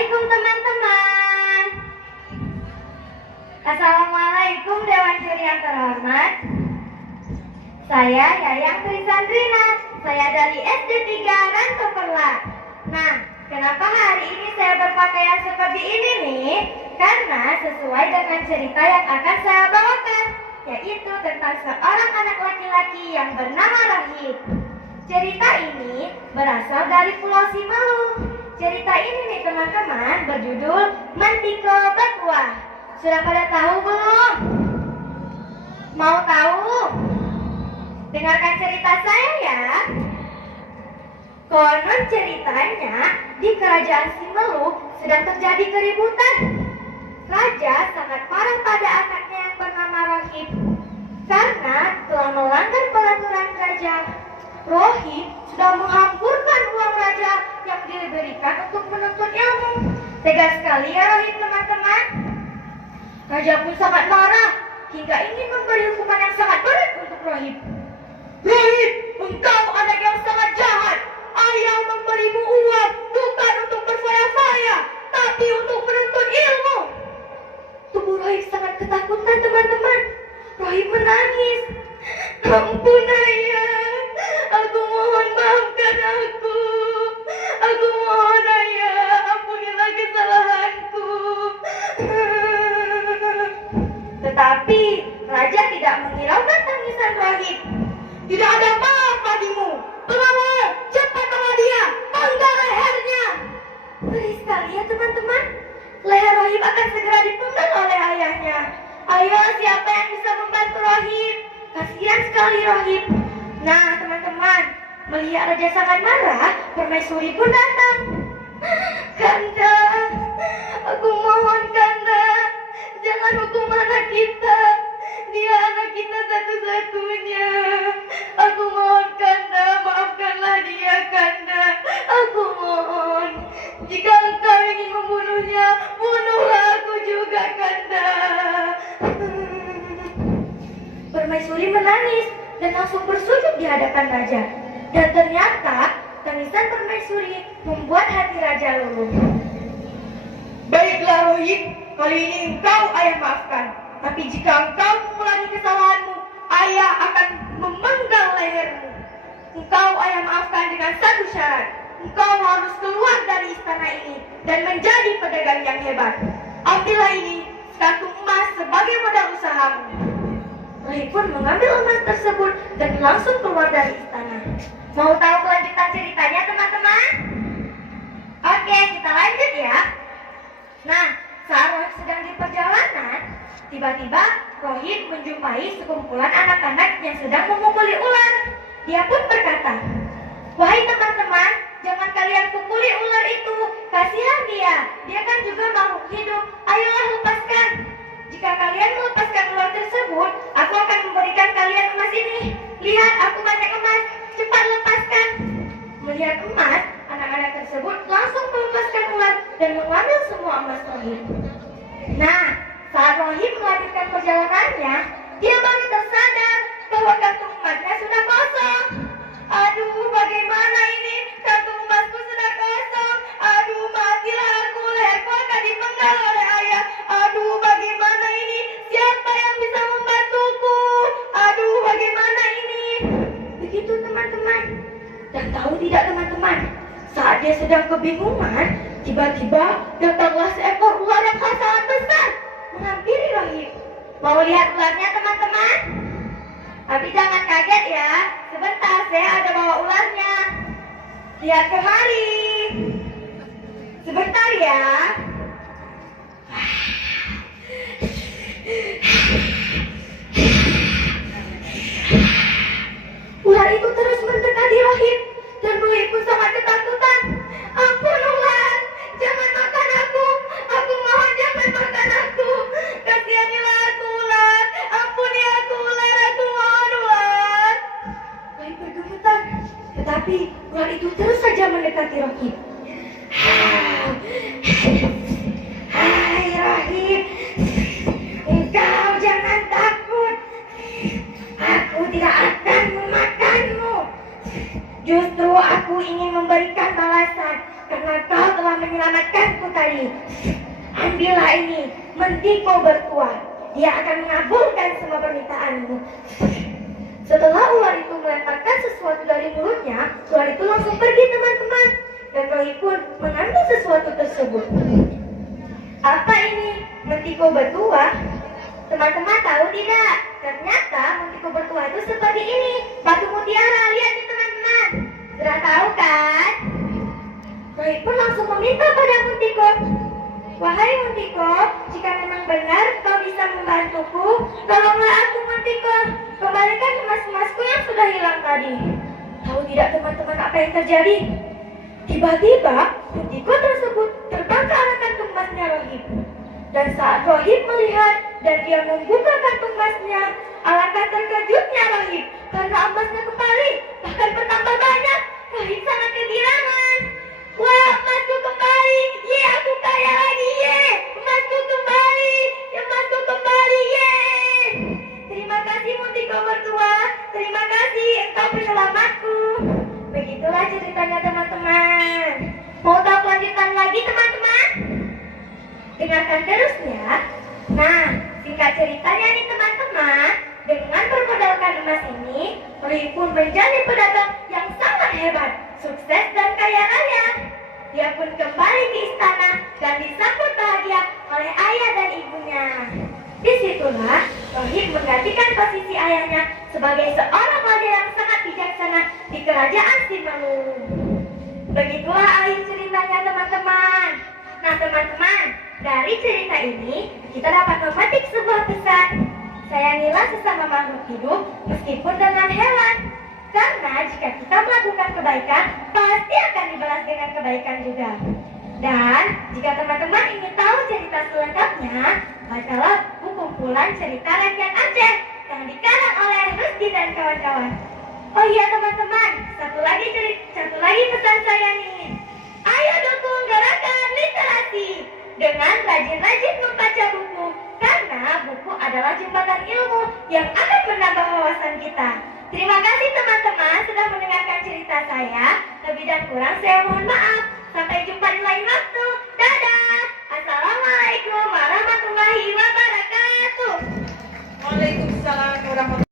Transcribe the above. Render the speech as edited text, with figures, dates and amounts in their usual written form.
Assalamualaikum teman-teman. Assalamualaikum Dewan Juri yang terhormat. Saya Yayang Trisandrina. Saya dari SD 3 Ranto Perla. Nah, kenapa hari ini saya berpakaian seperti ini nih? Karena sesuai dengan cerita yang akan saya bawakan, yaitu tentang seorang anak laki-laki yang bernama Rohib. Cerita ini berasal dari Pulau Simeulue. Cerita ini nih teman-teman berjudul Mantiko Bakuah. Sudah pada tahu belum? Mau tahu? Dengarkan cerita saya ya. Konon ceritanya di kerajaan Simeulue sedang terjadi keributan. Raja sangat marah pada anaknya yang bernama Rohib karena telah melanggar peraturan kerajaan. Rohib sudah menghampurkan uang raja yang diberikan untuk menuntut ilmu. Tegas sekali ya Rohib teman-teman. Raja pun sangat marah hingga ingin memberi hukuman yang sangat berat untuk Rohib. Rohib, engkau anak yang sangat jahat. Ayah memberimu uang bukan untuk berfoya-foya, tapi untuk menuntut ilmu. Tubuh Rohib sangat ketakutan teman-teman. Rohib menangis. Ampun ayah, aku mohon maafkan aku. Aku mohon ayah, ampunilah kesalahanku. Tetapi raja tidak menghiraukan tangisan Rohib. Tidak ada maaf bagimu. Pengawal, cepat bawa dia, penggal lehernya. Ngeri sekali ya teman-teman. Leher Rohib akan segera dipenggal oleh ayahnya. Ayo, siapa yang bisa membantu Rohib? Kasihan sekali Rohib. Nah teman-teman, melihat raja sangat marah, permaisuri pun datang. Kanda, aku mohon Kanda, jangan hukum anak kita. Dia anak kita satu-satunya. Aku mohon Kanda, maafkanlah dia Kanda. Aku mohon, jika engkau ingin membunuhnya, bunuhlah aku juga Kanda. Permaisuri menangis dan langsung bersujud di hadapan raja. Dan ternyata tangisan permaisuri membuat hati raja luluh. Baiklah Rohib, kali ini engkau ayah maafkan. Tapi jika engkau mengulangi kesalahanmu, ayah akan memenggal lehermu. Engkau ayah maafkan dengan satu syarat. Engkau harus keluar dari istana ini dan menjadi pedagang yang hebat. Ambillah ini, satu emas sebagai modal usahamu. Rohib pun mengambil emas tersebut dan langsung keluar dari istana. Mau tahu kelanjutan ceritanya teman-teman? Oke, kita lanjut ya. Nah, saat Rohib sedang di perjalanan, tiba-tiba Rohib menjumpai sekumpulan anak-anak yang sedang memukuli ular. Dia pun berkata, "Wahai teman-teman, jangan kalian pukuli ular itu. Kasihan dia. Dia kan juga makhluk hidup. Ayolah lepaskan. Jika kalian melepaskan ular tersebut, aku akan memberikan kalian emas ini. Lihat, aku banyak emas. Cepat lepaskan." Melihat emas, anak-anak tersebut langsung melepaskan ular dan mengambil semua emas Rohib. Nah, saat Rohib melanjutkan perjalanannya, dia baru tersadar bahwa kantung emasnya sudah kosong. Aduh, bagaimana ini? Kantung emasku sudah kosong. Aduh, matilah aku. Leherku akan dipenggal oleh ayah. Aduh, bagaimana ini? Siapa yang bisa membantuku? Aduh, bagaimana ini? Begitu teman-teman. Dan tahu tidak teman-teman, saat dia sedang kebingungan, tiba-tiba datanglah seekor ular yang sangat besar menghampiri Rohib. Mau lihat ularnya teman-teman? Tapi jangan kaget ya, sebentar saya ada bawa ularnya. Lihat kemari. Sebentar ya. Ular itu terus mendekati Rohib dan Rohib pun sangat ketakutan. Ampun ular, jangan makan aku. Aku mohon jangan makan aku. Kasihanilah aku ular. Ampuni aku ular, aku mohon ular. Rohib bergemetar, tetapi ular itu terus saja mendekati Rohib. Hai Rohib, engkau jangan takut. Aku tidak akan memakanmu. Justru aku ingin memberikan balasan karena kau telah menyelamatkanku tadi kembali. Ambillah ini, Mendiko bertuah. Dia akan mengabulkan semua permintaanmu. Setelah ular itu melemparkan sesuatu dari mulutnya, ular itu langsung pergi, teman-teman. Dan Rohib pun mengambil sesuatu tersebut. Apa ini? Mendiko bertuah? Teman-teman tahu tidak? Ternyata Mendiko bertuah itu seperti ini. Batu mutiara, lihat nih teman-teman. Sudah tahu kan? Rohib pun langsung meminta pada Mendiko. Wahai Mendiko, jika memang benar kau bisa membantuku, tolonglah aku Mendiko. Kembalikan emas-emasku yang sudah hilang tadi. Tahu tidak teman-teman apa yang terjadi? Tiba-tiba Mendiko tersebut terbang ke arah kantung emasnya Rohib. Dan saat Rohib melihat dan dia membuka kantung emasnya, alangkah terkejutnya Rohib karena emasnya kembali, bahkan bertambah banyak. Rohib sangat kegirangan. Wah, emasku kembali, ye, aku kaya lagi, ye, emasku kembali, emasku kembali, ye. Terima kasih Mendiko bertuah, terima kasih engkau penyelamatku. Begitulah ceritanya teman-teman. Mau tahu kelanjutan lagi teman-teman? Dengarkan terusnya. Nah, singkat ceritanya nih teman-teman, dengan bermodalkan emas ini, Rohib pun menjadi pedagang yang sangat hebat, sukses dan kaya raya. Dia pun kembali ke istana dan disambut bahagia oleh ayah dan ibunya. Disitulah Rohib menggantikan posisi ayahnya sebagai seorang raja yang sangat bijaksana di kerajaan Simalung. Begitulah akhir ceritanya teman-teman. Nah teman-teman, dari cerita ini kita dapat memetik sebuah pesan. Sayangilah sesama makhluk hidup meskipun dengan hewan. Karena jika kita melakukan kebaikan, pasti akan dibalas dengan kebaikan juga. Dan jika teman-teman ingin tahu cerita selengkapnya, bacalah buku kumpulan cerita rakyat Aceh yang dikarang oleh Rusdi dan kawan-kawan. Oh iya teman-teman, satu lagi pesan saya nih. Ayo dukung gerakan literasi dengan rajin-rajin membaca buku, karena buku adalah jembatan ilmu yang akan menambah wawasan kita. Terima kasih teman-teman sudah mendengarkan cerita saya. Lebih dan kurang saya mohon maaf. Sampai jumpa di lain waktu. Dadah. Assalamualaikum warahmatullahi wabarakatuh. Waalaikumsalam warahmatullahi wabarakatuh.